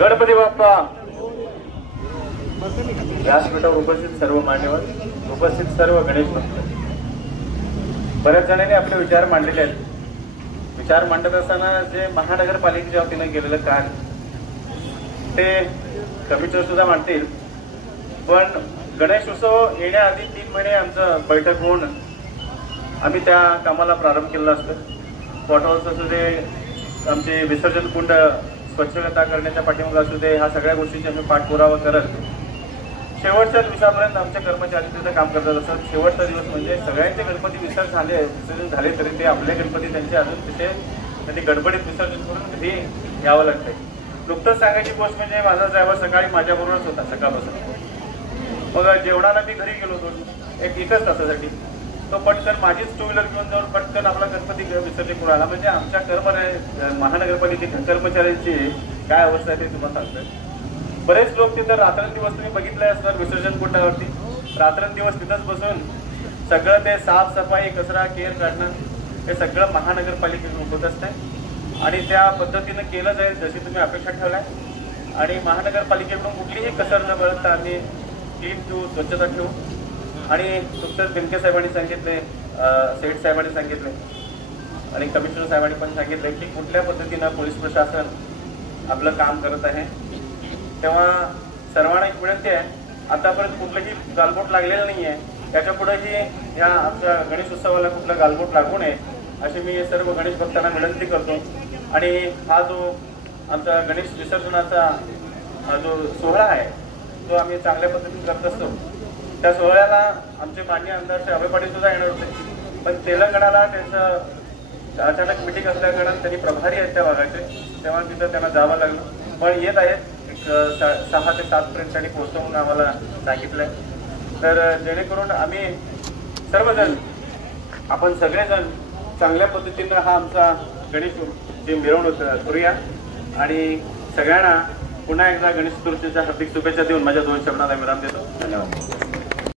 गणपती बाप्पा. व्यासपीठावर उपस्थित सर्व मान्यवर, उपस्थित सर्व गणेश भक्त, बऱ्याच जणांनी आपले विचार मांडलेले आहेत. विचार मांडत असताना जे महानगरपालिकेच्या वतीने केलेलं कार्य ते कमिटीवर सुद्धा मांडतील, पण गणेश उत्सव येण्याआधी 3 महिने आमचं बैठक होऊन आम्ही त्या कामाला प्रारंभ केला असतो. वॉटरवर्क्स असू दे, आमचे विसर्जन कुंड स्वच्छता करण्याच्या पाठीमागे असू दे, ह्या सगळ्या गोष्टींची आम्ही पाठपुरावा करत शेवटच्या दिवसापर्यंत आमचे कर्मचारी तिथे काम करतात असतात. शेवटचा दिवस म्हणजे सगळ्यांचे गणपती विसर्जन झाले तरी ते आपले गणपती त्यांचे अजून तिथे त्यांनी गडबडीत विसर्जन करून घरी यावं लागतंय. नुकतंच सांगायची गोष्ट म्हणजे माझा ड्रायव्हर सकाळी माझ्याबरोबरच होता सकाळपासून. मग जेवणाला मी घरी गेलो होतो एकच तासासाठी. तो पटकन माझीच 2 व्हीलर घेऊन जाऊन पटकन आपला गणपती विसर्जन करून आला. म्हणजे आमच्या महानगरपालिकेच्या कर्मचाऱ्यांची काय अवस्था आहे ते तुम्हाला सांगतोय. बरेच लोक तिथं रात्रंदिवस तुम्ही बघितलंय असणार विसर्जन कुंडावरती रात्रंदिवस तिथंच बसून सगळं ते साफसफाई कचरा केर काढणं हे सगळं महानगरपालिकेकडून होत असतंय आणि त्या पद्धतीनं केलं जाईल जशी तुम्ही अपेक्षा ठेवलाय. आणि महानगरपालिकेकडून कुठलीही कसर न बळता आम्ही क्लीन ठेवू, स्वच्छता ठेवू. आणि नुकतंच बेनके साहेबांनी सांगितले, सेठ साहेबांनी सांगितले आणि कमिशनर साहेबांनी पण सांगितले की कुठल्या पद्धतीनं पोलीस प्रशासन आपलं काम करत आहे. तेव्हा सर्वांना एक विनंती आहे, आतापर्यंत कुठलंही गालबोट लागलेलं नाही आहे, त्याच्या पुढेही या आमच्या गणेश उत्सवाला कुठलं गालबोट लागू नये अशी मी सर्व गणेश भक्तांना विनंती करतो. आणि हा जो आमचा गणेश विसर्जनाचा हा जो सोहळा आहे तो आम्ही चांगल्या पद्धतीने करत असतो. त्या सोहळ्याला आमचे मान्य आमदार श्री अभय पाटील सुद्धा येणार होते, पण तेलंगणाला त्यांचं अचानक मिटिंग असल्याकारणाने त्यांनी प्रभारी आहेत त्या भागाचे, तेव्हा तिथं त्यांना जावं लागलं. पण येत आहेत 6 ते 7 पर्यंत त्यांनी पोहोचवून आम्हाला सांगितलंय. तर जेणेकरून आम्ही सर्वजण आपण सगळेजण चांगल्या पद्धतीनं हा आमचा गणेश जी मिरवणूक करूया. आणि सगळ्यांना पुन्हा एकदा गणेश चतुर्थीच्या हार्दिक शुभेच्छा देऊन माझ्या 2 शब्दांना विराम देतो. धन्यवाद.